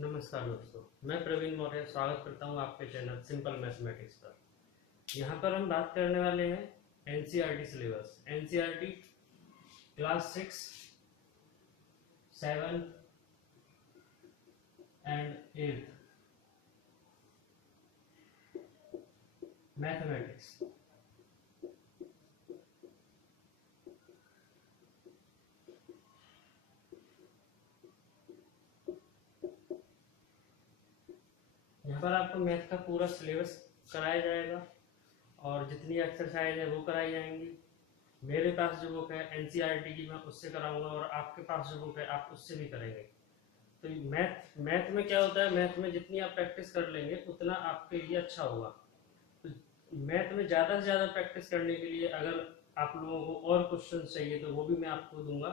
नमस्कार दोस्तों, मैं प्रवीण मौर्य स्वागत करता हूं आपके चैनल सिंपल मैथमेटिक्स पर। यहां पर हम बात करने वाले हैं NCERT syllabus. NCERT class 6, 7 and 8 mathematics. यहाँ पर आपको मैथ का पूरा सिलेबस कराया जाएगा और जितनी एक्सरसाइज है वो कराई जाएंगी। मेरे पास जो बुक है एनसीईआरटी की, मैं उससे कराऊंगा और आपके पास जो बुक है आप उससे भी करेंगे। तो मैथ में क्या होता है, मैथ में जितनी आप प्रैक्टिस कर लेंगे उतना आपके लिए अच्छा होगा। तो मैथ में ज़्यादा से ज़्यादा प्रैक्टिस करने के लिए अगर आप लोगों को और क्वेश्चन चाहिए तो वो भी मैं आपको दूंगा।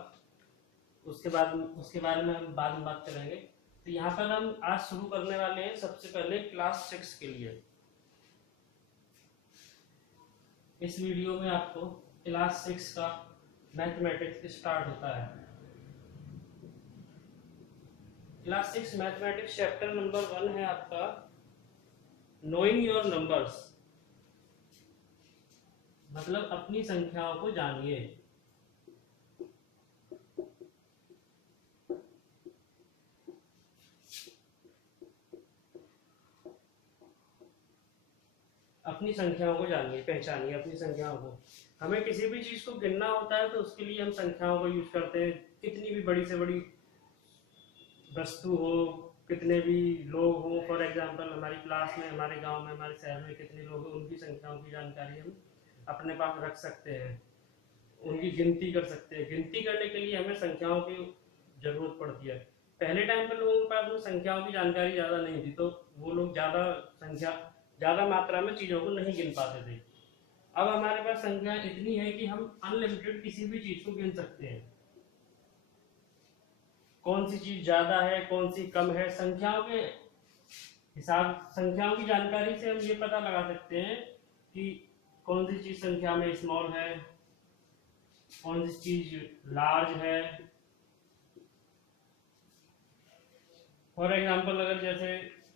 उसके बारे में हम बाद में बात करेंगे। तो यहाँ पर हम आज शुरू करने वाले हैं सबसे पहले क्लास 6 के लिए। इस वीडियो में आपको क्लास 6 का मैथमेटिक्स स्टार्ट होता है। क्लास 6 मैथमेटिक्स चैप्टर नंबर 1 है आपका नोइंग योर नंबर्स, मतलब अपनी संख्याओं को जानिए। अपनी संख्याओं को जानिए, पहचानिए अपनी संख्याओं को। हमें किसी भी चीज को गिनना होता है तो उसके लिए हम संख्याओं को यूज करते हैं। कितनी भी बड़ी से बड़ी वस्तु हो, कितने भी लोग हो, फॉर एग्जांपल हमारी क्लास में, हमारे गांव में, हमारे शहर में कितने लोग हैं, उनकी संख्याओं की जानकारी हम अपने पास रख सकते हैं, उनकी गिनती कर सकते हैं। गिनती करने के लिए हमें संख्याओं की जरूरत पड़ती है। पहले टाइम पर लोगों के पास में संख्याओं की जानकारी ज्यादा नहीं थी, तो वो लोग ज्यादा मात्रा में चीजों को नहीं गिन पाते थे। अब हमारे पास संख्या इतनी है कि हम अनलिमिटेड किसी भी चीज को गिन सकते हैं। कौन सी चीज ज्यादा है, कौन सी कम है, संख्याओं की जानकारी से हम ये पता लगा सकते हैं कि कौन सी चीज संख्या में स्मॉल है, कौन सी चीज लार्ज है। फॉर एग्जाम्पल अगर जैसे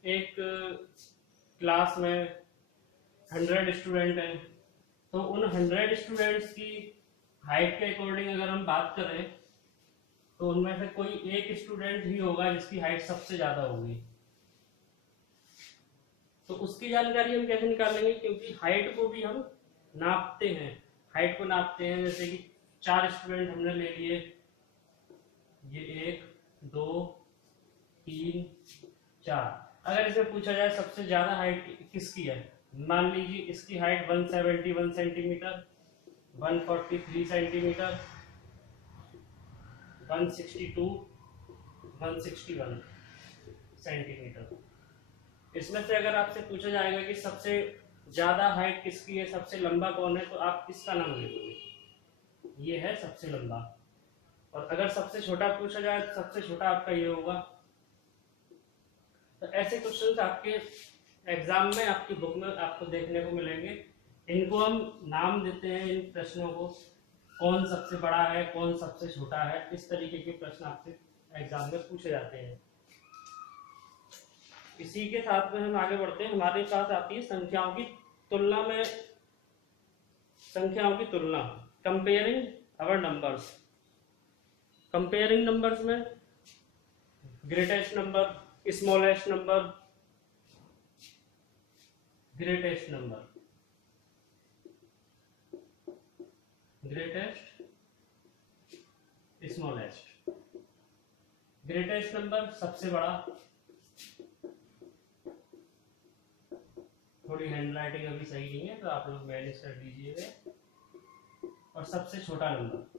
एक क्लास में 100 स्टूडेंट हैं, तो उन 100 स्टूडेंट्स की हाइट के अकॉर्डिंग अगर हम बात करें तो उनमें से कोई एक स्टूडेंट ही होगा जिसकी हाइट सबसे ज्यादा होगी। तो उसकी जानकारी हम कैसे निकालेंगे, क्योंकि हाइट को भी हम नापते हैं। हाइट को नापते हैं, जैसे कि 4 स्टूडेंट हमने ले लिए, ये 1 2 3 4। अगर इसे पूछा जाए सबसे ज्यादा हाइट किसकी है, मान लीजिए इसकी हाइट 171 सेंटीमीटर, 143 सेंटीमीटर, 162, 161 सेंटीमीटर। इसमें से अगर आपसे पूछा जाएगा कि सबसे ज्यादा हाइट किसकी है, सबसे लंबा कौन है, तो आप किसका नाम लेंगे? ये है सबसे लंबा। और अगर सबसे छोटा पूछा जाए तो सबसे छोटा आपका ये होगा। तो ऐसे क्वेश्चंस आपके एग्जाम में, आपकी बुक में आपको देखने को मिलेंगे। इनको हम नाम देते हैं, इन प्रश्नों को, कौन सबसे बड़ा है, कौन सबसे छोटा है। इस तरीके के प्रश्न आपसे एग्जाम में पूछे जाते हैं। इसी के साथ में हम आगे बढ़ते हैं। हमारे पास आती है संख्याओं की तुलना में, संख्याओं की तुलना, कंपेयरिंग अवर नंबर्स। कंपेयरिंग नंबर्स में greatest number, smallest number, greatest number, greatest, smallest. Greatest number सबसे बड़ा, थोड़ी हैंड राइटिंग अभी सही नहीं है तो आप लोग मैनेज कर दीजिएगा। और सबसे छोटा नंबर,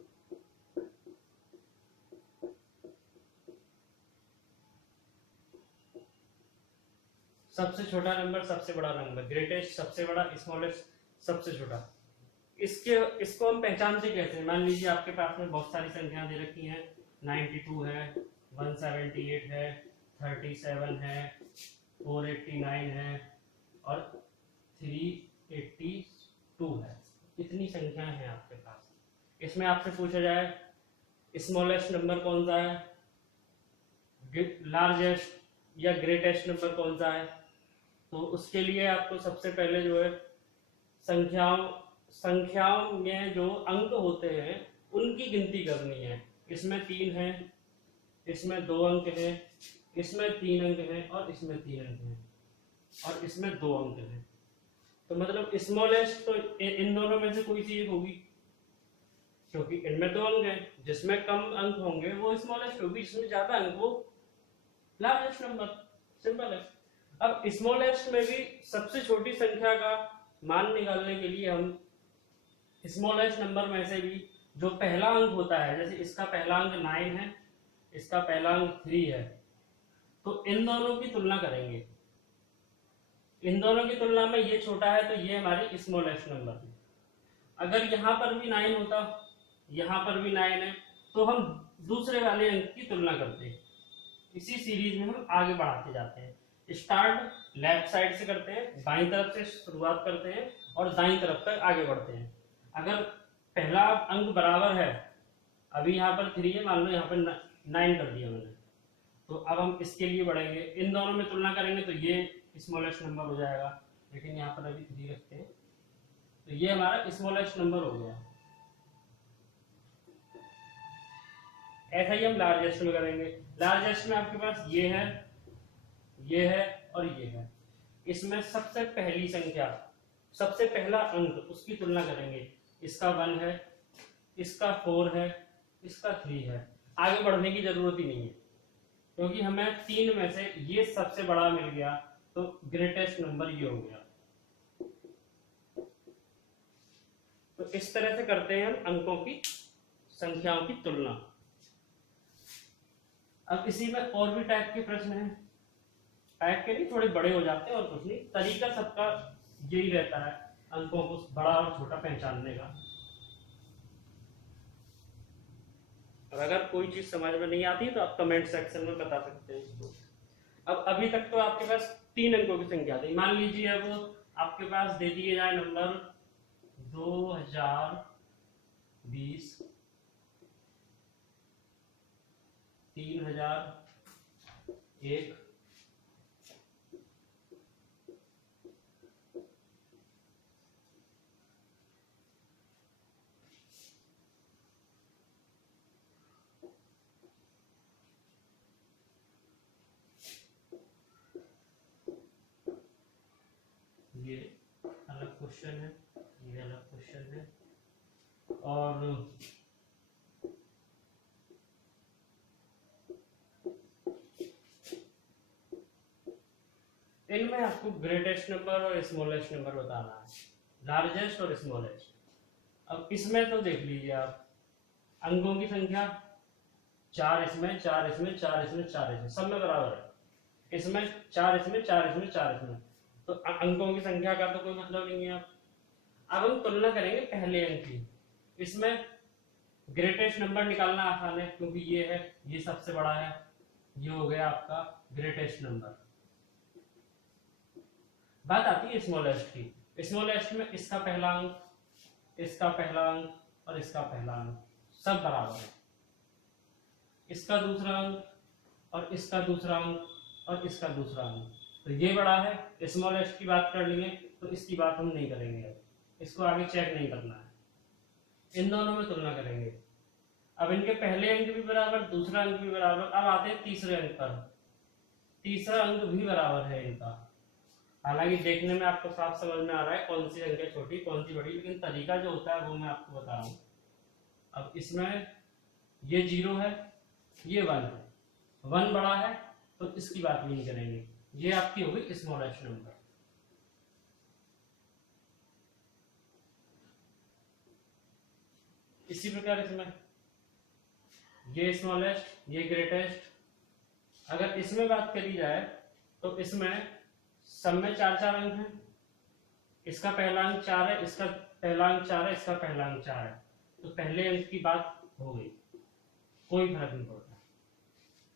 सबसे छोटा नंबर, सबसे बड़ा नंबर, ग्रेटेस्ट सबसे बड़ा, स्मॉलेस्ट सबसे छोटा। इसको हम पहचानते कैसे हैं? मान लीजिए आपके पास में बहुत सारी संख्या दे रखी हैं, 92 है, 178 है, 37 है, 489 है और 382 है। इतनी संख्या है आपके पास। इसमें आपसे पूछा जाए स्मॉलेस्ट नंबर कौन सा है, लार्जेस्ट या ग्रेटेस्ट नंबर कौन सा है। तो उसके लिए आपको सबसे पहले जो है संख्याओं संख्याओं में जो अंक होते हैं उनकी गिनती करनी है। इसमें 3 है, इसमें 2 अंक है, इसमें 3 अंक है और इसमें 3 अंक है और इसमें 2 अंक है। तो मतलब स्मॉलेस्ट तो इन दोनों में से कोई सी एक होगी, क्योंकि इनमें 2 अंक हैं। जिसमें कम अंक होंगे वो स्मॉलेस्ट होगी, जिसमें ज्यादा अंक वो लार्जेस्ट नंबर। सिंपल है। अब स्मॉलेस्ट में भी सबसे छोटी संख्या का मान निकालने के लिए हम स्मॉलेस्ट नंबर में से भी जो पहला अंक होता है, जैसे इसका पहला अंक 9 है, इसका पहला अंक 3 है, तो इन दोनों की तुलना करेंगे। इन दोनों की तुलना में ये छोटा है तो ये हमारी स्मॉलेस्ट नंबर है। अगर यहाँ पर भी 9 होता, यहाँ पर भी 9 है, तो हम दूसरे वाले अंक की तुलना करते हैं। इसी सीरीज में हम आगे बढ़ाते जाते हैं। स्टार्ट लेफ्ट साइड से करते हैं, बाईं तरफ से शुरुआत करते हैं और दाईं तरफ तक आगे बढ़ते हैं। अगर पहला अंक बराबर है, अभी यहाँ पर 3 है, मान लो यहाँ पर 9 कर दिया मैंने, तो अब हम इसके लिए बढ़ेंगे, इन दोनों में तुलना करेंगे तो ये स्मॉलेस्ट नंबर हो जाएगा, लेकिन यहाँ पर अभी 3 रखते हैं, तो ये हमारा स्मॉलेस्ट नंबर हो गया। ऐसा ही हम लार्जेस्ट में करेंगे। लार्जेस्ट में आपके पास ये है, ये है और ये है। इसमें सबसे पहली संख्या, सबसे पहला अंक, उसकी तुलना करेंगे। इसका 1 है, इसका 4 है, इसका 3 है। आगे बढ़ने की जरूरत ही नहीं है, क्योंकि हमें 3 में से ये सबसे बड़ा मिल गया, तो ग्रेटेस्ट नंबर ये हो गया। तो इस तरह से करते हैं हम अंकों की, संख्याओं की तुलना। अब इसी में और भी टाइप के प्रश्न हैं, टाइप के नहीं, थोड़े बड़े हो जाते हैं और कुछ नहीं। तरीका सबका यही रहता है, अंकों को बड़ा और छोटा पहचानने का। और अगर कोई चीज समझ में नहीं आती तो आप कमेंट सेक्शन में बता सकते हैं इसको। अब अभी तक तो आपके पास 3 अंकों की संख्या थी। मान लीजिए अब आपके पास दे दिए जाए नंबर 2020, 3001, ये अलग क्वेश्चन है, ये अलग क्वेश्चन है। और इनमें आपको ग्रेटेस्ट नंबर और स्मॉलेस्ट नंबर बताना है, लार्जेस्ट और स्मॉलेस्ट। अब इसमें तो देख लीजिए आप, अंकों की संख्या 4 इसमें, 4 इसमें, 4 इसमें, 4 इसमें, सब में बराबर है। इसमें 4 इसमें, 4 इसमें, 4 इसमें, तो अंकों की संख्या का तो कोई मतलब नहीं है। अब हम तुलना करेंगे पहले अंक की। इसमें ग्रेटेस्ट नंबर निकालना आसान है, क्योंकि ये है, ये सबसे बड़ा है, ये हो गया आपका ग्रेटेस्ट नंबर। बात आती है स्मॉलेस्ट की। स्मॉलेस्ट में इसका पहला अंक, इसका पहला अंक और इसका पहला अंक सब बराबर है। इसका दूसरा अंक और इसका दूसरा अंक और इसका दूसरा अंक, तो ये बड़ा है। स्मॉलेस्ट की बात कर लेंगे तो इसकी बात हम नहीं करेंगे, इसको आगे चेक नहीं करना है। इन दोनों में तुलना करेंगे। अब इनके पहले अंक भी बराबर, दूसरा अंक भी बराबर। अब आते हैं तीसरे अंक पर। तीसरा अंक भी बराबर है इनका। हालांकि देखने में आपको साफ समझ में आ रहा है कौन सी संख्या छोटी कौन सी बड़ी, लेकिन तरीका जो होता है वो मैं आपको बता रहा हूँ। अब इसमें ये 0 है, ये 1 है, 1 बड़ा है तो इसकी बात नहीं करेंगे। ये आपकी होगी स्मॉलेस्ट नंबर। इसी प्रकार इसमें ये स्मॉलेस्ट, ये ग्रेटेस्ट। अगर इसमें बात करी जाए तो इसमें सब में 4-4 अंक हैं। इसका पहला अंक 4 है, इसका पहला अंक 4 है, इसका पहला अंक 4 है, तो पहले अंक की बात हो गई, कोई फर्क नहीं पड़ता।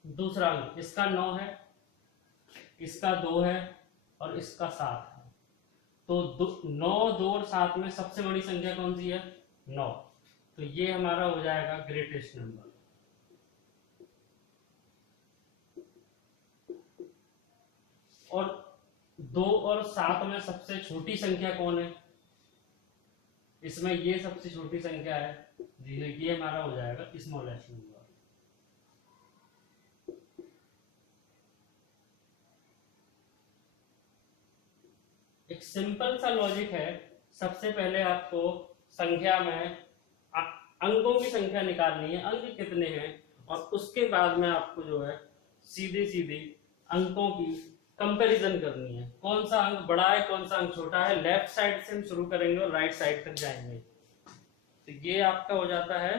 दूसरा अंक इसका 9 है, इसका 2 है और इसका 7 है, तो 9, 2 और 7 में सबसे बड़ी संख्या कौन सी है? 9। तो ये हमारा हो जाएगा ग्रेटेस्ट नंबर। 2 और 7 में सबसे छोटी संख्या कौन है? इसमें ये सबसे छोटी संख्या है जी, ये हमारा हो जाएगा स्मॉलेस्ट नंबर। एक सिंपल सा लॉजिक है। सबसे पहले आपको संख्या में अंकों की संख्या निकालनी है, अंक कितने हैं, और उसके बाद में आपको जो है सीधे सीधे अंकों की कंपैरिजन करनी है। कौन सा अंक बड़ा है, कौन सा अंक छोटा है। लेफ्ट साइड से हम शुरू करेंगे और राइट साइड तक जाएंगे। तो ये आपका हो जाता है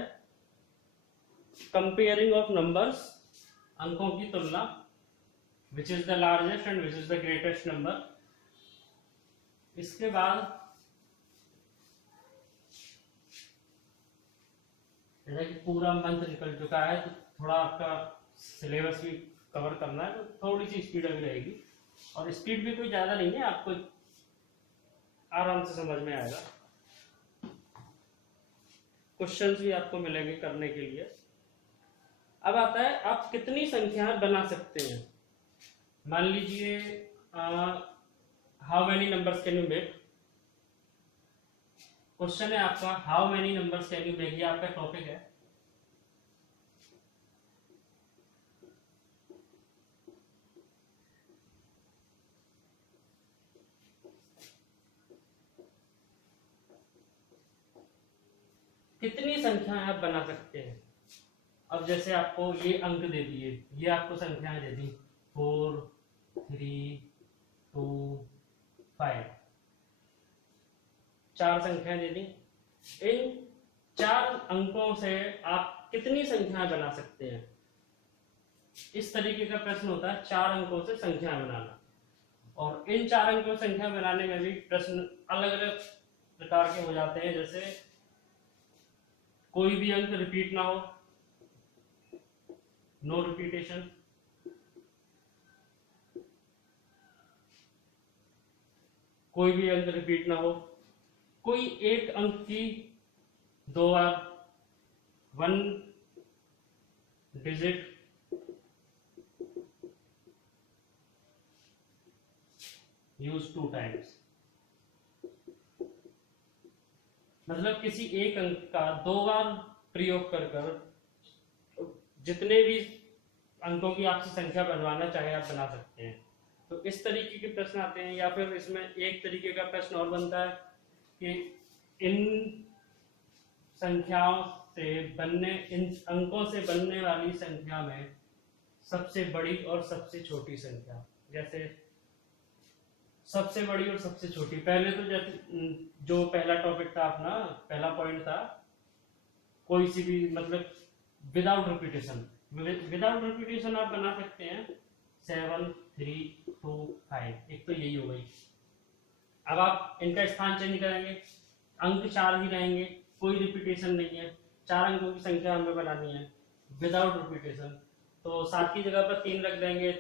कंपेयरिंग ऑफ नंबर्स, अंकों की तुलना, which is the largest and which is the greatest number. इसके बाद जैसा कि पूरा मंथ निकल चुका है तो थोड़ा आपका सिलेबस भी कवर करना है, तो थोड़ी सी स्पीड अभी रहेगी, और स्पीड भी कोई ज्यादा नहीं है, आपको आराम से समझ में आएगा। क्वेश्चंस भी आपको मिलेंगे करने के लिए। अब आता है आप कितनी संख्याएं बना सकते हैं। मान लीजिए how many numbers can you make. Question है आपका how many numbers can you make, ये आपका टॉपिक है। कितनी संख्याएं आप बना सकते हैं। अब जैसे आपको ये अंक दे दिए, ये आपको संख्याएं दे दी 4, 3, 2, 5, 4 संख्याएं दे दी। इन 4 अंकों से आप कितनी संख्याएं बना सकते हैं। इस तरीके का प्रश्न होता है 4 अंकों से संख्या बनाना। और इन 4 अंकों से संख्या बनाने में भी प्रश्न अलग अलग प्रकार के हो जाते हैं। जैसे कोई भी अंक रिपीट ना हो, नो रिपीटेशन, कोई भी अंक रिपीट ना हो, कोई एक अंक की 2 बार, 1 डिजिट यूज 2 टाइम्स। मतलब किसी एक अंक का 2 बार प्रयोग कर जितने भी अंकों की आपसे संख्या बनवाना चाहे आप बना सकते हैं। तो इस तरीके के प्रश्न आते हैं। या फिर इसमें एक तरीके का प्रश्न और बनता है कि इन संख्याओं से बनने, इन अंकों से बनने वाली संख्या में सबसे बड़ी और सबसे छोटी संख्या। जैसे सबसे बड़ी और सबसे छोटी, पहले तो जैसे जो पहला टॉपिक था अपना, पहला पॉइंट था कोई सी भी मतलब विदाउट रिपीटेशन। विदाउट रिपीटेशन आप बना सकते हैं 7, 3, 2, 5। एक तो यही हो गई। अब आप इनका स्थान चेंज करेंगे, अंक 4 ही रहेंगे, कोई रिपीटेशन नहीं है, 4 अंकों की संख्या हमें बनानी है विदाउट रिपीटेशन। तो 7 की जगह पर 3 रख देंगे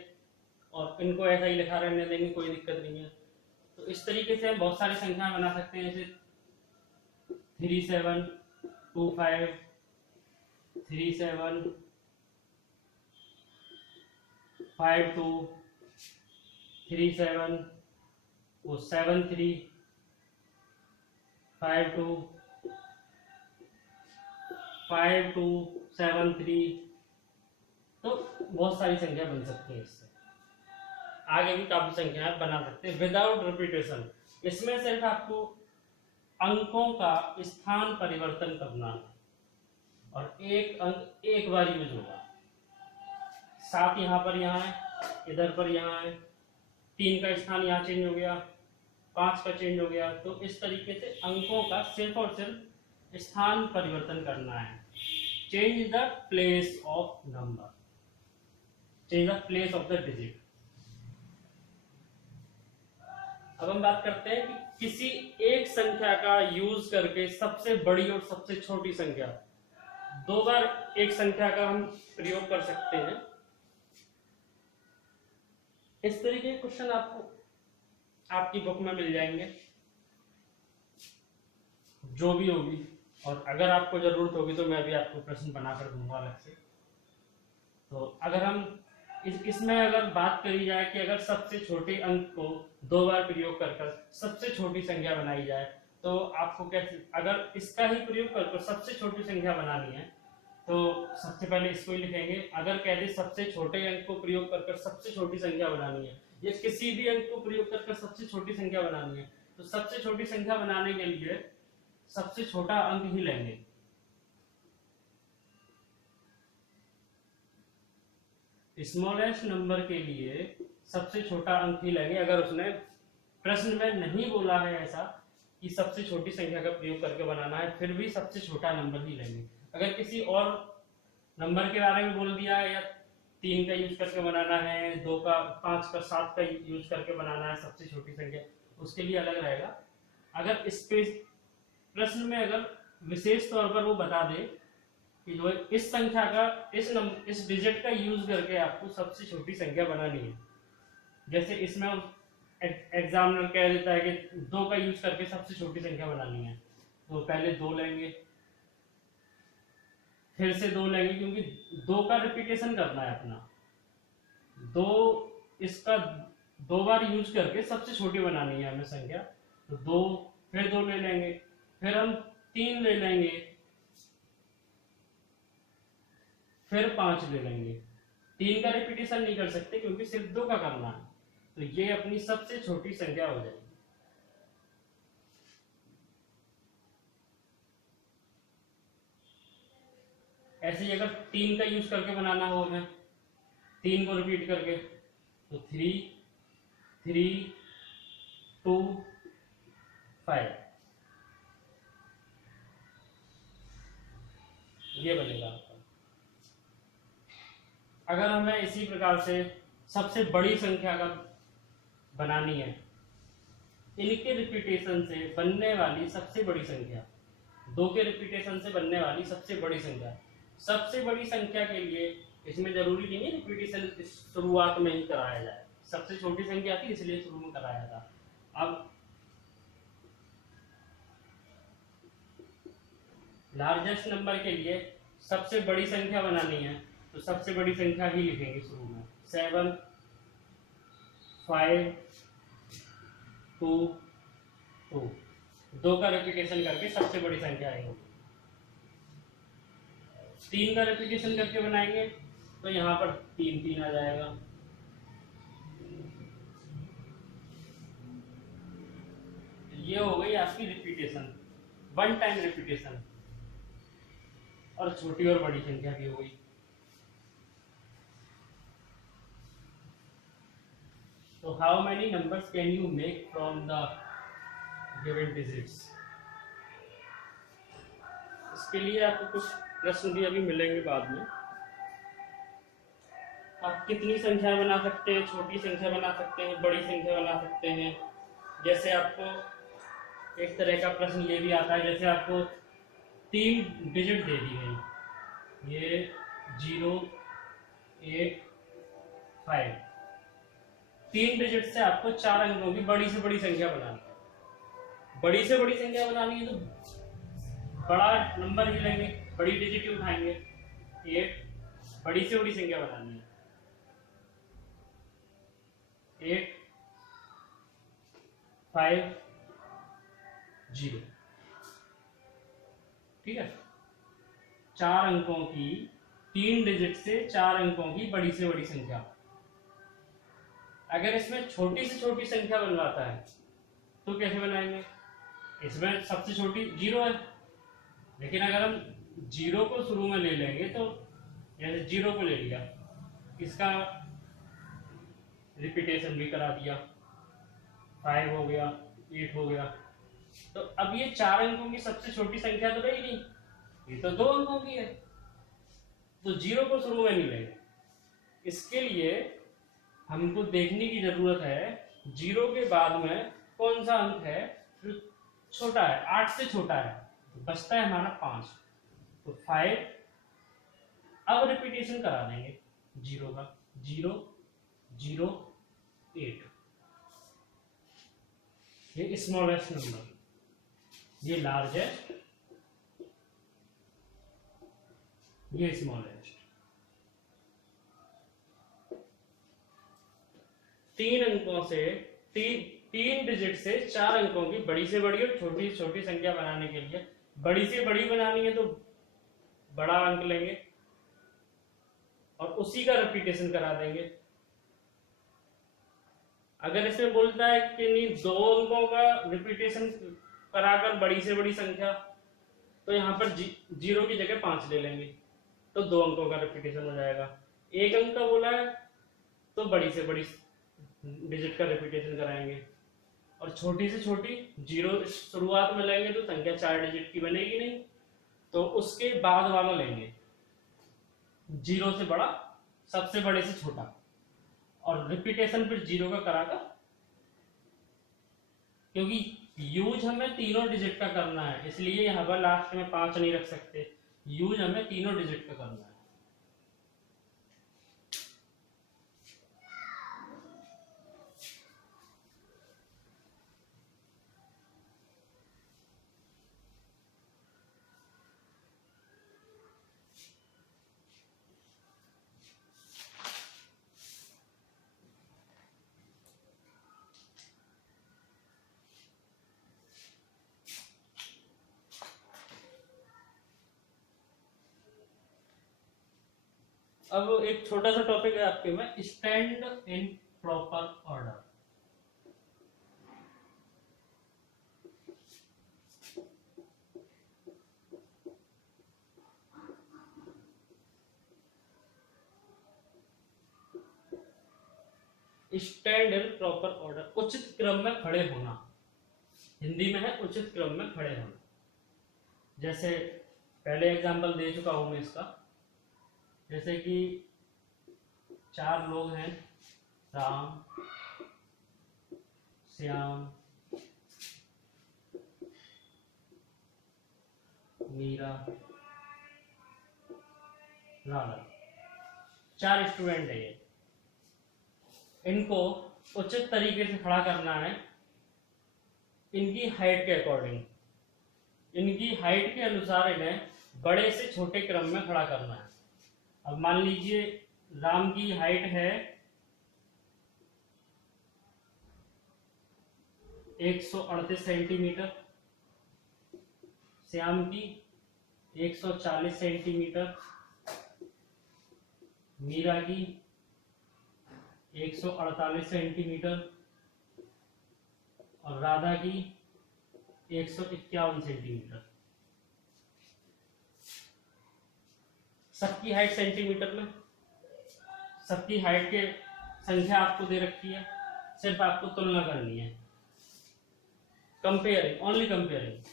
और इनको ऐसा ही लिखा रहने देंगे, कोई दिक्कत नहीं है। तो इस तरीके से हम बहुत सारी संख्या बना सकते हैं। जैसे 3, 7, 2, 5, 3, 7, 5, 2, 3, 7, 7, 3, 5, 2, 5, 2, 7, 3। तो बहुत सारी संख्या बन सकती है। इससे आगे भी काफी संख्याएं बना सकते हैं विदाउट रिपीटेशन। इसमें सिर्फ आपको अंकों का स्थान परिवर्तन करना है और एक अंक एक बार यूज होगा। 7 यहाँ पर, यहाँ है, इधर पर यहाँ है, 3 का स्थान यहाँ चेंज हो गया, 5 का चेंज हो गया। तो इस तरीके से अंकों का सिर्फ और सिर्फ स्थान परिवर्तन करना है। Change the place of number, change the place of the digit. अब हम बात करते हैं कि किसी एक संख्या का यूज करके सबसे बड़ी और सबसे छोटी संख्या, 2 बार एक संख्या का हम प्रयोग कर सकते हैं। इस तरीके के क्वेश्चन आपको आपकी बुक में मिल जाएंगे, जो भी होगी। और अगर आपको जरूरत होगी तो मैं भी आपको प्रश्न बनाकर दूंगा अलग से। तो अगर हम इसमें अगर बात करी जाए कि अगर सबसे छोटे अंक को 2 बार प्रयोग कर सबसे छोटी संख्या बनाई जाए, तो आपको कैसे, अगर इसका ही प्रयोग कर सबसे छोटी संख्या बनानी है, तो सबसे पहले इसको ही लिखेंगे। अगर कह दे सबसे छोटे अंक को प्रयोग कर सबसे छोटी संख्या बनानी है, या किसी भी अंक को प्रयोग कर सबसे छोटी संख्या बनानी है, तो सबसे छोटी संख्या बनाने के लिए सबसे छोटा अंक ही लेंगे। स्मॉलेस्ट नंबर के लिए सबसे छोटा अंक ही लेंगे। अगर उसने प्रश्न में नहीं बोला है ऐसा कि सबसे छोटी संख्या का प्रयोग करके बनाना है, फिर भी सबसे छोटा नंबर ही लेंगे। अगर किसी और नंबर के बारे में बोल दिया है, या 3 का यूज करके बनाना है, 2 का, 5 का, 7 का यूज करके बनाना है सबसे छोटी संख्या, उसके लिए अलग रहेगा। अगर इस प्रश्न में अगर विशेष तौर पर वो बता दे कि जो इस संख्या का, इस डिजिट का यूज करके आपको सबसे छोटी संख्या बनानी है, जैसे इसमें एग्जामिनर कह देता है कि 2 का यूज करके सबसे छोटी संख्या बनानी है, तो पहले 2 लेंगे, फिर से 2 लेंगे, क्योंकि 2 का रिपीटेशन करना है अपना। 2 इसका 2 बार यूज करके सबसे छोटी बनानी है हमें संख्या, तो 2, फिर 2 ले लेंगे, फिर हम 3 ले लेंगे, फिर 5 ले लेंगे। 3 का रिपीटेशन नहीं कर सकते क्योंकि सिर्फ 2 का करना है, तो ये अपनी सबसे छोटी संख्या हो जाएगी। ऐसे ही अगर 3 का यूज करके बनाना हो हमें, 3 को रिपीट करके, तो 3, 3, 2, 5, ये बनेगा आपका। अगर हमें इसी प्रकार से सबसे बड़ी संख्या का बनानी है, इनके रिपीटेशन से बनने वाली सबसे बड़ी संख्या, 2 के रिपीटेशन से बनने वाली सबसे बड़ी संख्या, सबसे बड़ी संख्या के लिए इसमें जरूरी नहीं है रिपीटेशन शुरुआत में ही कराया जाए, सबसे छोटी संख्या थी इसलिए शुरू में कराया था। अब लार्जेस्ट नंबर के लिए सबसे बड़ी संख्या बनानी है, तो सबसे बड़ी संख्या ही लिखेंगे शुरू में, 7, 5, 2, 2, 2 का रिपीटेशन करके सबसे बड़ी संख्या आएगी। 3 का रिपीटेशन करके बनाएंगे, तो यहाँ पर 3, 3 आ जाएगा। ये हो गई आपकी रिपीटेशन, 1 टाइम रिपीटेशन, और छोटी और बड़ी संख्या भी हो गई। तो how many numbers can you make from the given digits? इसके लिए आपको कुछ प्रश्न भी अभी मिलेंगे बाद में। आप कितनी संख्या बना सकते हैं, छोटी संख्या बना सकते हैं, बड़ी संख्या बना सकते हैं। जैसे आपको एक तरह का प्रश्न ये भी आता है, जैसे आपको 3 डिजिट दे दी गई, ये 0, 8, 5, 3 डिजिट से आपको 4 अंकों की बड़ी से बड़ी संख्या बनानी है। बड़ी से बड़ी संख्या बनानी है तो बड़ा नंबर ही लेंगे, बड़ी डिजिट ही उठाएंगे, 8, बड़ी से बड़ी संख्या बनानी है, 8, 5, 0, ठीक है। 4 अंकों की, 3 डिजिट से 4 अंकों की बड़ी से बड़ी संख्या। अगर इसमें छोटी से छोटी संख्या बनवाता है तो कैसे बनाएंगे? इसमें सबसे छोटी 0 है, लेकिन अगर हम 0 को शुरू में ले लेंगे, तो जैसे 0 को ले लिया, इसका रिपीटेशन भी करा दिया, 5 हो गया, 8 हो गया, तो अब ये 4 अंकों की सबसे छोटी संख्या तो रही नहीं, ये तो 2 अंकों की है, तो 0 को शुरू में नहीं लेंगे। इसके लिए हमको देखने की जरूरत है 0 के बाद में कौन सा अंक है जो छोटा है, 8 से छोटा है, तो बचता है हमारा 5, तो 5। अब रिपीटेशन करा देंगे 0 का, 0, 0, 8, ये स्मॉलेस्ट नंबर, ये लार्जेस्ट, ये स्मॉलेस्ट। तीन अंकों से तीन डिजिट से 4 अंकों की बड़ी से बड़ी और छोटी से छोटी संख्या बनाने के लिए, बड़ी से बड़ी बनानी है तो बड़ा अंक लेंगे और उसी का रिपीटेशन करा देंगे। अगर इसमें बोलता है कि नहीं 2 अंकों का रिपीटेशन कराकर बड़ी से बड़ी संख्या, तो यहाँ पर 0 की जगह 5 ले लेंगे तो 2 अंकों का रिपीटेशन हो जाएगा। 1 अंक का बोला है तो बड़ी से बड़ी डिजिट का रिपीटेशन कराएंगे और छोटी से छोटी 0 शुरुआत में लेंगे तो संख्या 4 डिजिट की बनेगी नहीं, तो उसके बाद वाला लेंगे 0 से बड़ा, सबसे बड़े से छोटा, और रिपीटेशन फिर 0 का कराकर, क्योंकि यूज हमें तीनों डिजिट का करना है इसलिए यहाँ पर लास्ट में 5 नहीं रख सकते, यूज हमें तीनों डिजिट का करना है। अब एक छोटा सा टॉपिक है आपके में, stand in proper order. Stand in proper order, उचित क्रम में खड़े होना, हिंदी में है उचित क्रम में खड़े होना। जैसे पहले एग्जांपल दे चुका हूं मैं इसका, जैसे कि 4 लोग हैं, राम, श्याम, मीरा, राधा, 4 स्टूडेंट है ये। इनको उचित तरीके से खड़ा करना है इनकी हाइट के अकॉर्डिंग, इनकी हाइट के अनुसार इन्हें बड़े से छोटे क्रम में खड़ा करना है। अब मान लीजिए राम की हाइट है 138 सेंटीमीटर, श्याम की 140 सेंटीमीटर, मीरा की 148 सेंटीमीटर और राधा की 151 सेंटीमीटर। सबकी हाइट सेंटीमीटर में, सबकी हाइट के संख्या आपको दे रखी है, सिर्फ आपको तुलना करनी है, comparing, only comparing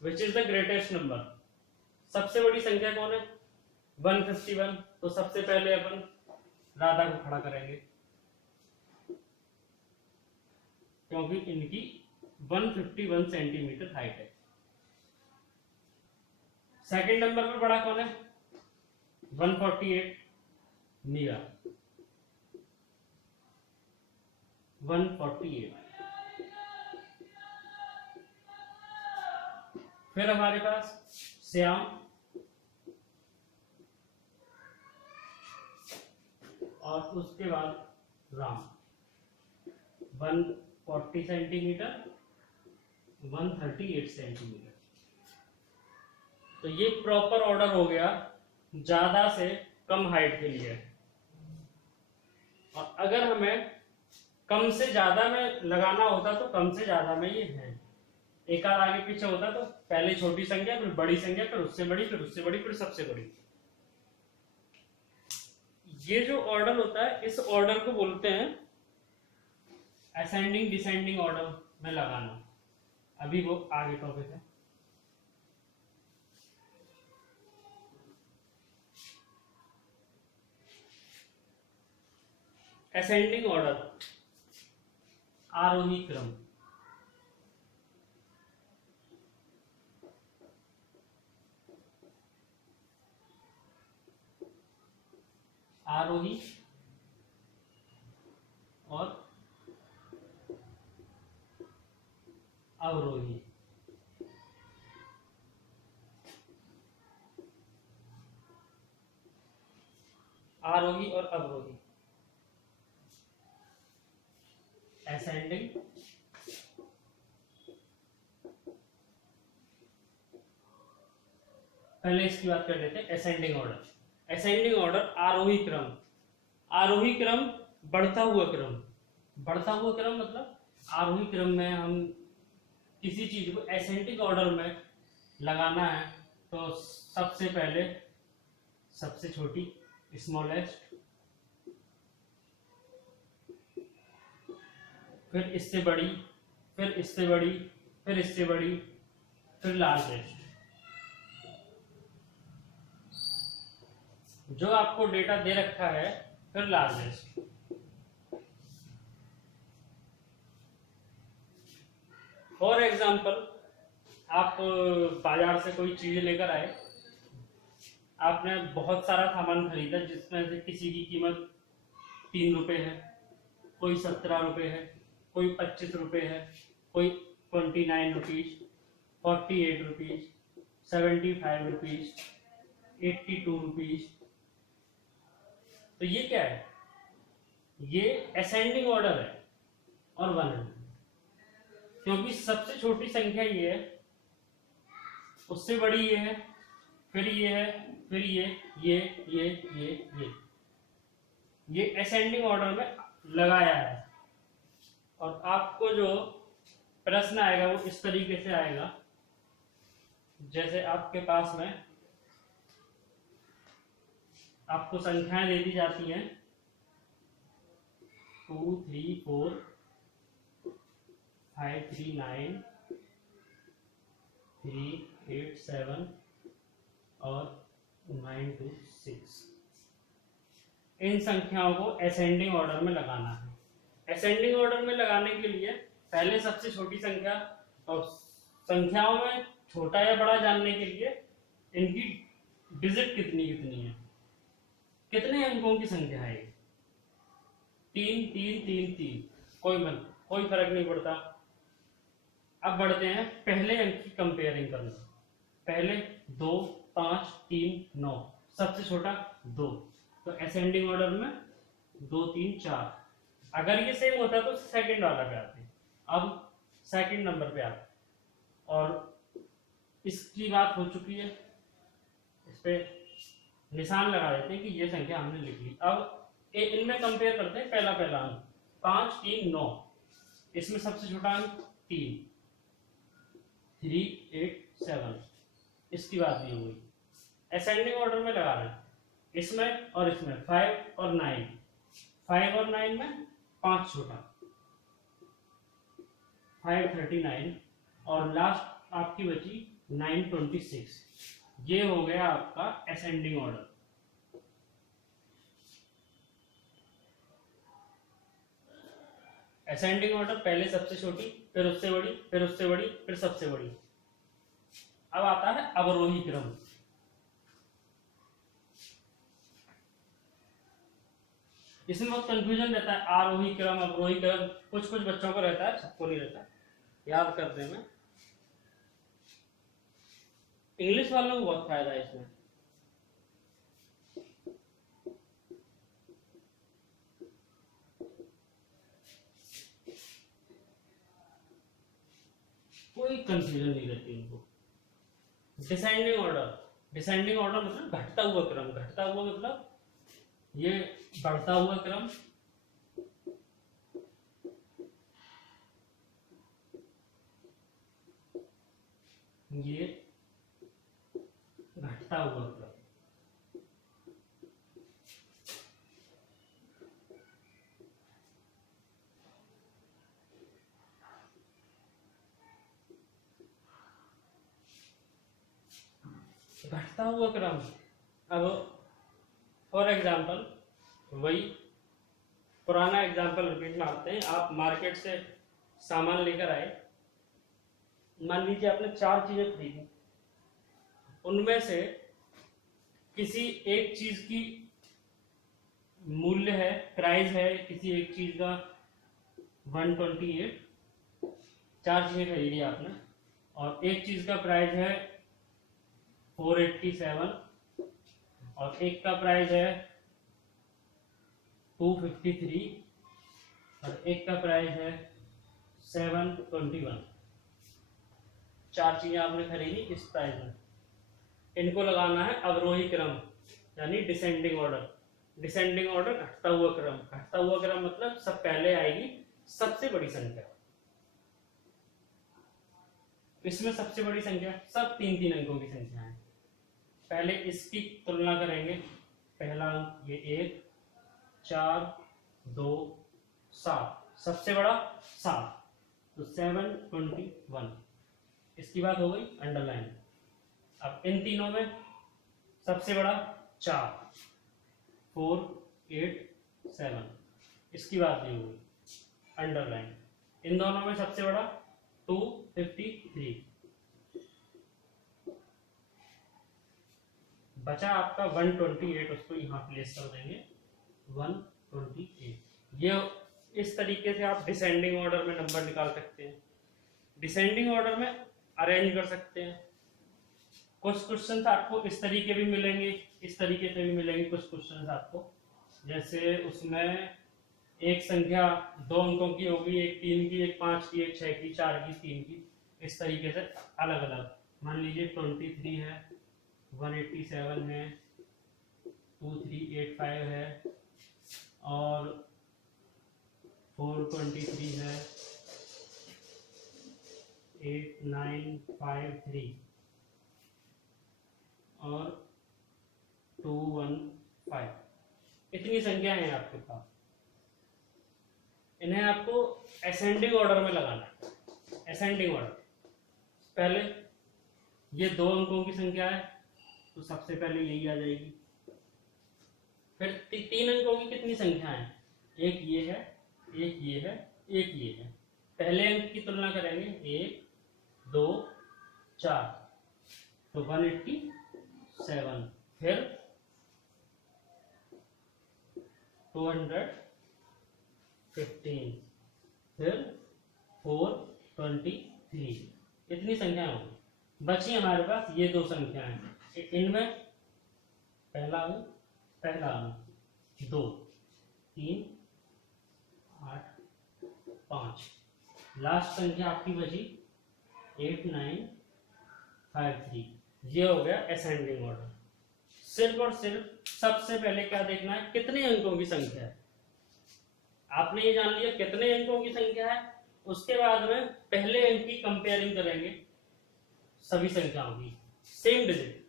which is the greatest number. सबसे बड़ी संख्या कौन है? 151, तो सबसे पहले अपन राधा को खड़ा करेंगे क्योंकि इनकी 151 सेंटीमीटर हाइट है। सेकंड नंबर पर बड़ा कौन है? 148, मीरा 148। फिर हमारे पास श्याम और उसके बाद राम 140 सेंटीमीटर, 138 सेंटीमीटर। तो ये प्रॉपर ऑर्डर हो गया ज्यादा से कम हाइट के लिए। और अगर हमें कम से ज्यादा में लगाना होता तो कम से ज्यादा में ये है, एक आध आगे पीछे होता तो पहले छोटी संख्या, फिर बड़ी संख्या, फिर उससे बड़ी, फिर उससे बड़ी, फिर सबसे बड़ी। ये जो ऑर्डर होता है इस ऑर्डर को बोलते हैं असेंडिंग डिसेंडिंग ऑर्डर में लगाना। अभी वो आगे टॉपिक है। असेंडिंग ऑर्डर, आरोही क्रम। आरोही और अवरोही। आरोही और अवरोही। असेंडिंग, पहले इसकी बात कर लेते हैं। असेंडिंग ऑर्डर, असेंडिंग ऑर्डर आरोही क्रम, आरोही क्रम बढ़ता हुआ क्रम, बढ़ता हुआ क्रम मतलब आरोही क्रम में हम किसी चीज को असेंडिंग ऑर्डर में लगाना है तो सबसे पहले सबसे छोटी स्मॉलेस्ट, फिर इससे बड़ी, फिर इससे बड़ी, फिर इससे बड़ी, फिर लार्जेस्ट। जो आपको डेटा दे रखा है फिर लार्जेस्ट। फॉर एग्जाम्पल आप बाजार से कोई चीज लेकर आए, आपने बहुत सारा सामान खरीदा जिसमें से किसी की कीमत 3 रुपए है, कोई 17 रुपए है, कोई 25 रुपए है, कोई 29 रुपीज, 48 रुपीज, 75 रुपीज, 82 रुपीज। तो ये क्या है? ये असेंडिंग ऑर्डर है और 100, क्योंकि सबसे छोटी संख्या ये है, उससे बड़ी ये है, फिर ये है, फिर ये असेंडिंग ऑर्डर में लगाया है। और आपको जो प्रश्न आएगा वो इस तरीके से आएगा, जैसे आपके पास में आपको संख्याएं दे दी जाती हैं 2 3 4 5 3 9 3 8 7 और 9 2 6। इन संख्याओं को असेंडिंग ऑर्डर में लगाना है। असेंडिंग ऑर्डर में लगाने के लिए पहले सबसे छोटी संख्या, और संख्याओं में छोटा या बड़ा जानने के लिए इनकी डिजिट कितनी कितनी है, कितने अंकों की संख्या है। 3 3 3 3, कोई फर्क नहीं पड़ता। अब बढ़ते हैं पहले अंक की कंपेयरिंग करना। पहले 2 5 3 9, सबसे छोटा 2, तो असेंडिंग ऑर्डर में 2 3 4। अगर ये सेम होता तो सेकंड वाला पे आते, अब सेकंड नंबर पे आते। और इसकी बात हो चुकी है, इस पे निशान लगा देते हैं कि ये संख्या हमने लिख ली। अब इनमें कंपेयर करते हैं। पहला अंक 5 3 9, इसमें सबसे छोटा अंक 3 3 8 7, इसकी बात भी हो गई। असेंडिंग ऑर्डर में लगा रहे हैं इसमें और इसमें 5 और 9, 5 और 9 में 5 छोटा 5 39, और लास्ट आपकी बची 9 26। ये हो गया आपका असेंडिंग ऑर्डर। असेंडिंग ऑर्डर पहले सबसे छोटी, फिर उससे बड़ी, फिर उससे बड़ी, फिर सबसे बड़ी। अब आता है अवरोही क्रम। इसमें बहुत कंफ्यूजन रहता है, आरोही क्रम अवरोही क्रम, कुछ बच्चों को रहता है, सबको नहीं रहता। याद करते में इंग्लिश वालों को बहुत फायदा है इसमें। कोई कंफ्यूजन नहीं रहती इनको। डिसेंडिंग ऑर्डर, डिसेंडिंग ऑर्डर मतलब घटता हुआ क्रम, घटता हुआ मतलब ये बढ़ता हुआ क्रम, ये घटता हुआ क्रम। घटता हुआ क्रम। अब फॉर एग्जाम्पल वही पुराना एग्जाम्पल रिपीट मारते हैं। आप मार्केट से सामान लेकर आए, मान लीजिए आपने 4 चीजें खरीदी, उनमें से किसी एक चीज की मूल्य है, प्राइस है किसी एक चीज का 128, 4 चीजें खरीदी आपने, और एक चीज का प्राइस है 487, और एक का प्राइस है 253, और एक का प्राइस है 721। 4 चीजें आपने खरीदी इस प्राइस में। इनको लगाना है अवरोही क्रम यानी डिसेंडिंग ऑर्डर। डिसेंडिंग ऑर्डर घटता हुआ क्रम। घटता हुआ क्रम मतलब सब पहले आएगी सबसे बड़ी संख्या। इसमें सबसे बड़ी संख्या सब 3-3 अंकों की संख्या है। पहले इसकी तुलना करेंगे। पहला अंक ये 1, 4, 2, 7। सबसे बड़ा 7, तो 721। इसकी बात हो गई अंडरलाइन। अब इन तीनों में सबसे बड़ा 4, 4, 8, 7। इसकी बात नहीं हुई अंडरलाइन। इन दोनों में सबसे बड़ा 253। बचा आपका 128, उसको यहाँ प्लेस कर देंगे 128। ये इस तरीके से आप डिसेंडिंग ऑर्डर में नंबर निकाल सकते हैं। डिसेंडिंग ऑर्डर में अरेंज कर सकते हैं। कुछ क्वेश्चन आपको इस तरीके भी मिलेंगे, इस तरीके से भी मिलेंगे कुछ क्वेश्चन आपको। जैसे उसमें एक संख्या 2 अंकों की होगी, एक 3 की, एक 5 की, एक 6 की, 4 की, 3 की, इस तरीके से अलग अलग। मान लीजिए 23 है, 187 है, 2385 है और 423 है, 8953 और 215। इतनी संख्या है आपके पास। इन्हें आपको असेंडिंग ऑर्डर में लगाना है। Ascending order. पहले ये 2 अंकों की संख्या है तो सबसे पहले यही आ जाएगी। फिर 3 अंकों की कितनी संख्या है? एक ये है, एक ये है, एक ये है। पहले अंक की तुलना करेंगे 1, 2, 4, तो 187। फिर 215, फिर 423। इतनी संख्या होगी। बची हमारे पास ये 2 संख्याएं। इनमें पहला अंक 2, 3, 8, 5। लास्ट संख्या आपकी बची 8953। ये हो गया असेंडिंग ऑर्डर। सिर्फ और सिर्फ सबसे पहले क्या देखना है, कितने अंकों की संख्या है। आपने ये जान लिया कितने अंकों की संख्या है। उसके बाद में पहले अंक की कंपेयरिंग करेंगे सभी संख्याओं की, सेम डिजिट।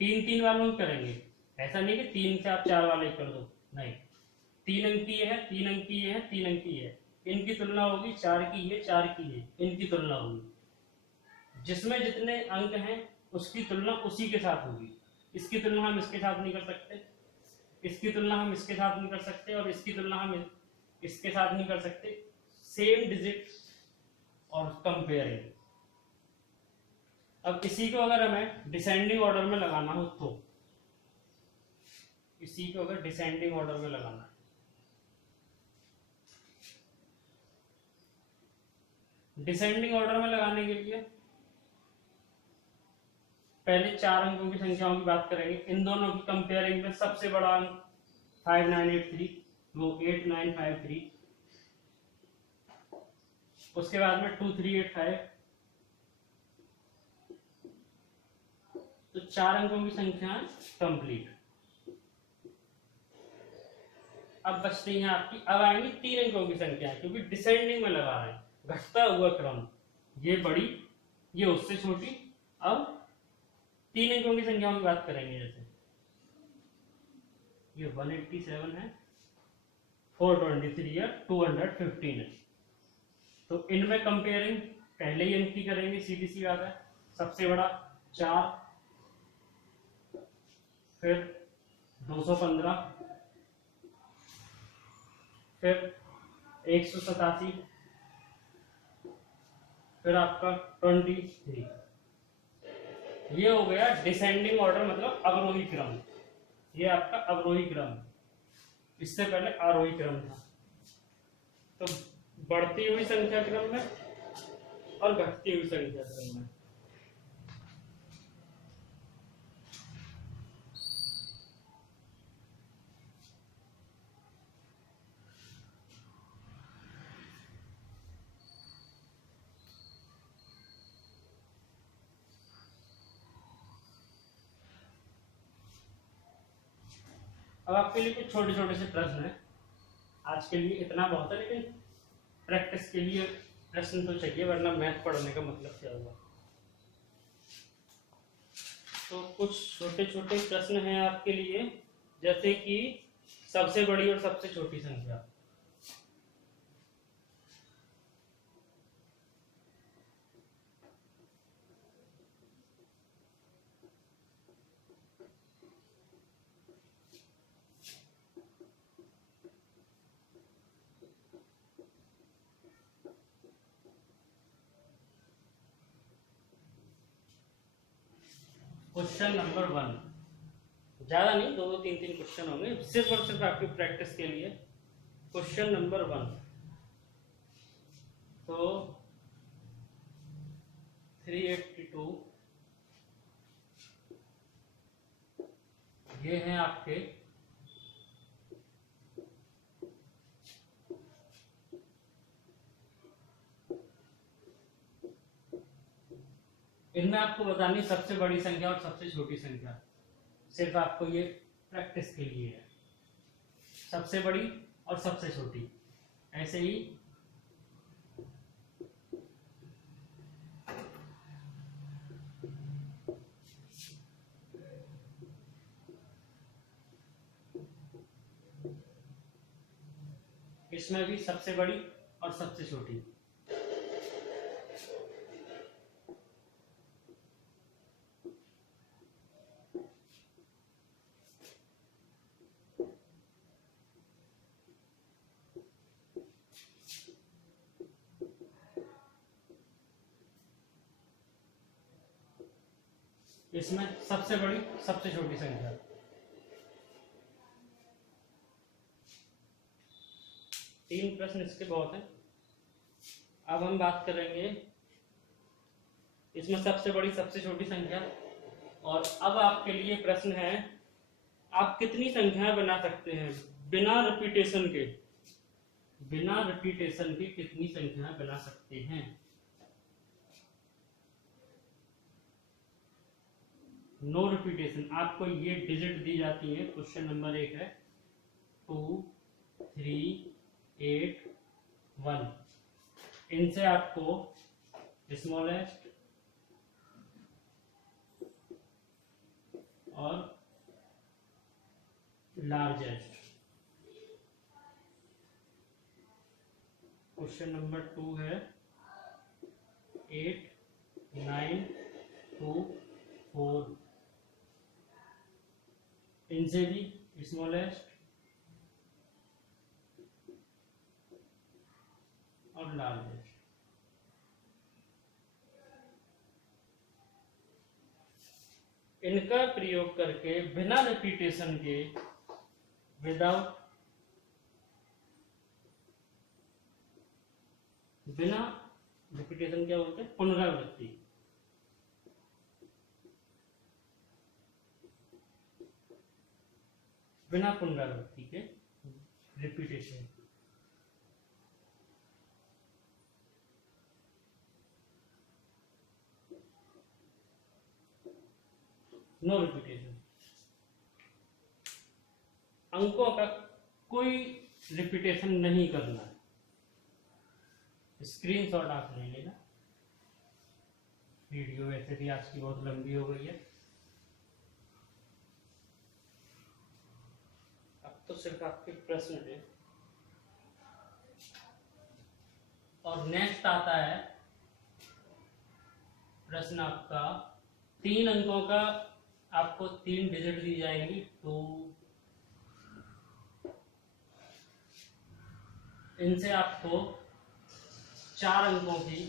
3-3 वालों की करेंगे। ऐसा नहीं कि 3 से आप 4 वाले कर दो, नहीं। 3 अंक की है, 3 अंक की है, 3 अंक की है, इनकी तुलना होगी। 4 की है, 4 की है, इनकी तुलना होगी। जिसमें जितने अंक हैं उसकी तुलना उसी के साथ होगी। इसकी तुलना हम इसके साथ नहीं कर सकते, इसकी तुलना हम इसके साथ नहीं कर सकते, और इसकी तुलना हम इसके साथ नहीं कर सकते। सेम डिजिट और कंपेयरिंग। अब इसी को अगर हमें डिसेंडिंग ऑर्डर में लगाना हो तो इसी को अगर डिसेंडिंग ऑर्डर में लगाना है, डिसेंडिंग ऑर्डर में लगाने के लिए पहले 4 अंकों की संख्याओं की बात करेंगे। इन दोनों की कंपेयरिंग में सबसे बड़ा अंक 5983, वो 8953। उसके बाद में 2385। तो 4 अंकों की संख्या कंप्लीट। अब बचती है आपकी, अब आएंगी 3 अंकों की संख्या, क्योंकि डिसेंडिंग में लगा रहे हैं, घटता हुआ क्रम। ये बड़ी, ये उससे छोटी। अब 3 अंकों की संख्याओं की बात करेंगे। जैसे ये 187 है, 423 है, 215 है। तो इनमें कंपेयरिंग पहले ही अंक की करेंगे, सीधी सी बात है। सबसे बड़ा 4, फिर 215, फिर 187, फिर आपका 23। ये हो गया डिसेंडिंग ऑर्डर, मतलब अवरोही क्रम। ये आपका अवरोही क्रम। इससे पहले आरोही क्रम था। तो बढ़ती हुई संख्या क्रम में और घटती हुई संख्या क्रम में। अब आपके लिए कुछ छोटे छोटे से प्रश्न है। आज के लिए इतना बहुत है, लेकिन प्रैक्टिस के लिए प्रश्न तो चाहिए, वरना मैथ पढ़ने का मतलब क्या हुआ। तो कुछ छोटे छोटे प्रश्न हैं आपके लिए, जैसे कि सबसे बड़ी और सबसे छोटी संख्या। क्वेश्चन नंबर 1, ज्यादा नहीं, दो तीन तीन क्वेश्चन होंगे, सिर्फ और सिर्फ आपकी प्रैक्टिस के लिए। क्वेश्चन नंबर 1, तो 382 ये हैं आपके इनमें आपको बतानी सबसे बड़ी संख्या और सबसे छोटी संख्या। सिर्फ आपको ये प्रैक्टिस के लिए है, सबसे बड़ी और सबसे छोटी। ऐसे ही इसमें भी सबसे बड़ी और सबसे छोटी। इसमें सबसे बड़ी सबसे छोटी संख्या। तीन प्रश्न इसके बहुत हैं। अब हम बात करेंगे इसमें सबसे बड़ी सबसे छोटी संख्या। और अब आपके लिए प्रश्न है, आप कितनी संख्याएं बना सकते हैं बिना रिपीटेशन के? बिना रिपीटेशन के कितनी संख्याएं बना सकते हैं? No repetition. आपको ये डिजिट दी जाती है। क्वेश्चन नंबर 1 है 2 3 8 1। इनसे आपको स्मॉलेस्ट और लार्जेस्ट। क्वेश्चन नंबर 2 है 8 9 2 4। इनसे भी स्मॉलेस्ट और लार्जेस्ट। इनका प्रयोग करके बिना रिपीटेशन के, विदाउट बिना रिपीटेशन क्या बोलते हैं? पुनरावृत्ति। बिना पुनरावृत्ति के, रिपीटेशन। No repetition. अंकों का कोई रिपीटेशन नहीं करना है। स्क्रीनशॉट आप ले लेना। वीडियो वैसे भी आज की बहुत लंबी हो गई है। अब तो सिर्फ आपके प्रश्न है। और नेक्स्ट आता है प्रश्न आपका 3 अंकों का। आपको 3 डिजिट दी जाएंगी 2। इनसे आपको 4 अंकों की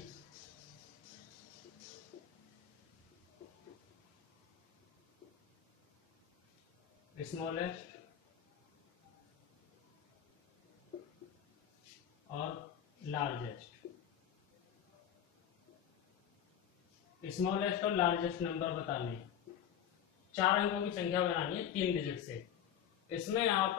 स्मॉलेस्ट और लार्जेस्ट। स्मॉलेस्ट और लार्जेस्ट नंबर बताने, 4 अंकों की संख्या बनानी है 3 डिजिट से। इसमें आप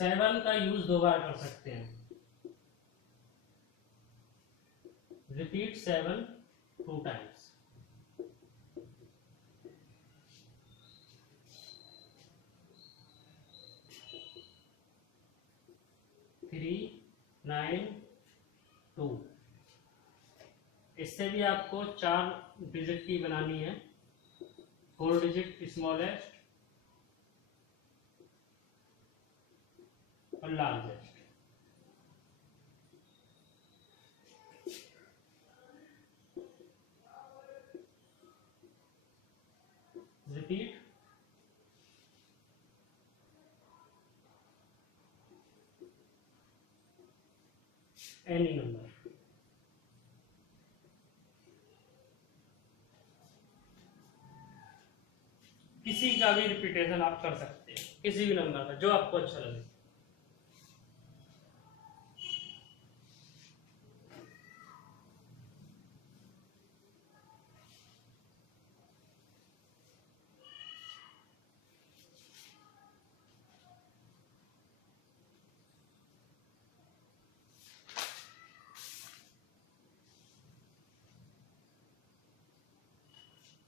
7 का यूज 2 बार कर सकते हैं। Repeat 7 2 times. 9 2। इससे भी आपको 4 डिजिट की बनानी है, 4 डिजिट स्मॉलेस्ट और लार्जेस्ट। Repeat, any number. किसी का भी रिपीटेशन आप कर सकते हैं, किसी भी नंबर का जो आपको अच्छा लगे।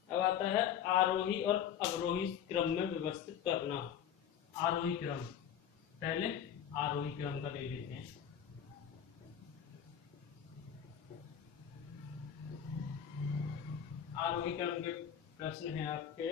अब आता है आरोही और अवरोही क्रम में व्यवस्थित करना। आरोही क्रम, पहले आरोही क्रम का ले लेते हैं। आरोही क्रम के प्रश्न हैं आपके।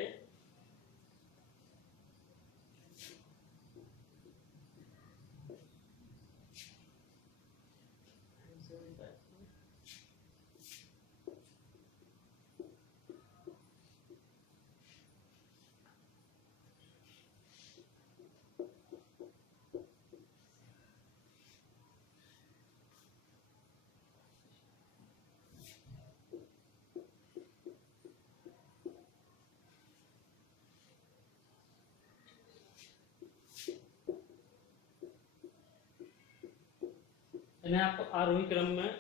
इन्हें आपको आरोही क्रम में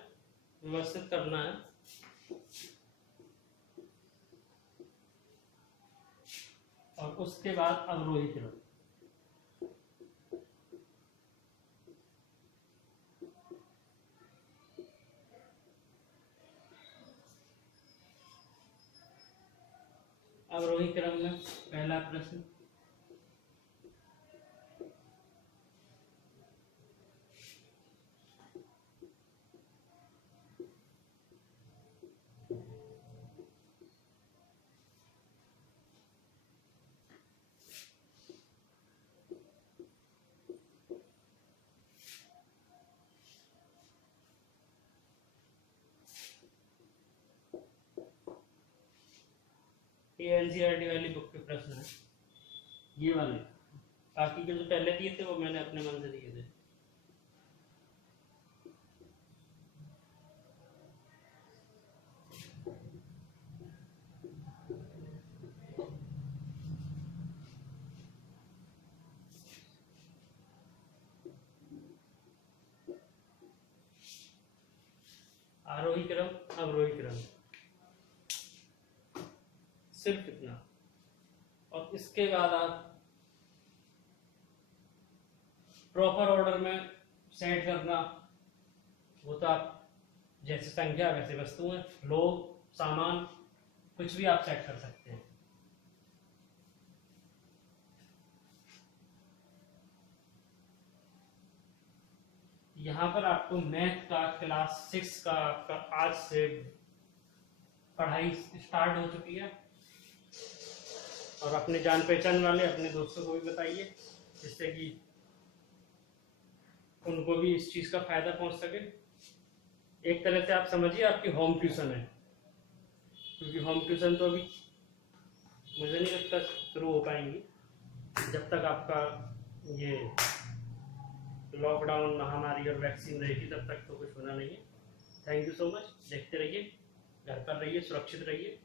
व्यवस्थित करना है। और उसके बाद अवरोही क्रम। अवरोही क्रम में पहला प्रश्न, ये एनसीईआरटी वाली बुक के प्रश्न है, ये वाले। बाकी के जो पहले दिए थे वो मैंने अपने मन से दिए थे। आरोही क्रम, अवरोही क्रम, सिर्फ इतना। और इसके बाद आप प्रॉपर ऑर्डर में सेट करना, वो तो आप जैसे संख्या वैसे वस्तु है, लोग, सामान, कुछ भी आप सेट कर सकते हैं। यहाँ पर आपको मैथ का क्लास 6 का आपका आज से पढ़ाई स्टार्ट हो चुकी है। और अपने जान पहचान वाले अपने दोस्तों को भी बताइए, जिससे कि उनको भी इस चीज़ का फायदा पहुंच सके। एक तरह से आप समझिए आपकी होम ट्यूशन है, क्योंकि होम ट्यूशन तो अभी मुझे नहीं लगता शुरू हो पाएंगी जब तक आपका ये लॉकडाउन, महामारी और वैक्सीन रहेगी, तब तक तो कुछ होना नहीं है। Thank you so much. देखते रहिए, घर पर रहिए, सुरक्षित रहिए।